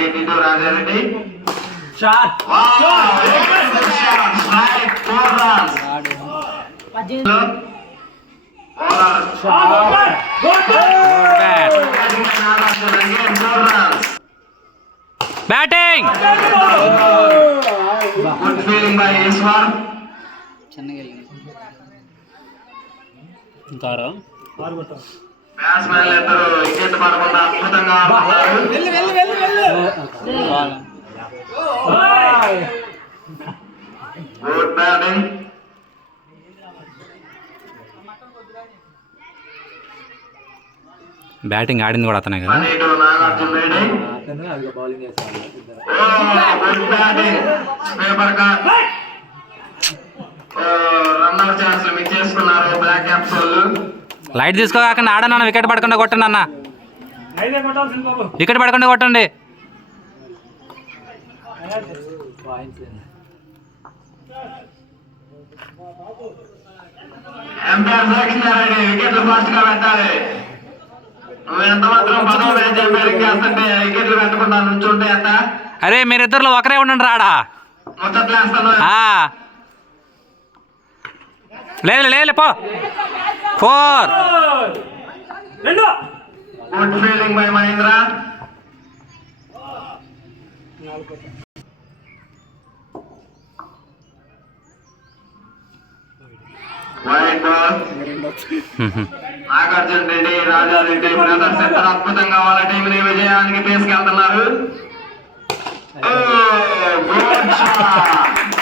82 Raja Reddy. Shot. Strike 4 runs. Batting. Good feeling by Eshwar. బ్యాట్స్మెన్లు ఇద్దరు wicket పడకుండా అద్భుతంగా ఆడుతున్నారు. Good batting. బ్యాటింగ్ ఆడింది కూడా అతనే కదా. Nagarjuna Reddy. Good batting. Paper cut. Runner chance miss చేసుకున్నారు బ్లాక్ క్యాప్స్ వాళ్ళు. లైట్ తీసుకోకుండా ఆడన్నా, వికెట్ పడకుండా కొట్టండి అన్న, వికెట్ పడకుండా కొట్టండి. ఎంపైర్ సాక్షిగారండి, వికెట్లు ఫాస్ట్ గా పెట్టాలి. నువ్వు ఎంత మాత్రం 10వ మ్యాచ్ ఎంపైరింగ్ చేస్తుంటే వికెట్లు పెట్టకుండా నుంచుంటే ఎంత? అరే మీరిద్దరిలో ఒకరే ఉండండి రాడా. ముచ్చట్లేస్తాను. లేదు లేదు పో. 4. Good feeling by Mahendra. Wide ball. Nagarjuna Reddy, Rajareddy brothers ఇద్దరు అద్భుతంగా వాళ్ళ టీంని విజయానికి తీసుకెళ్తున్నారు. Good shot.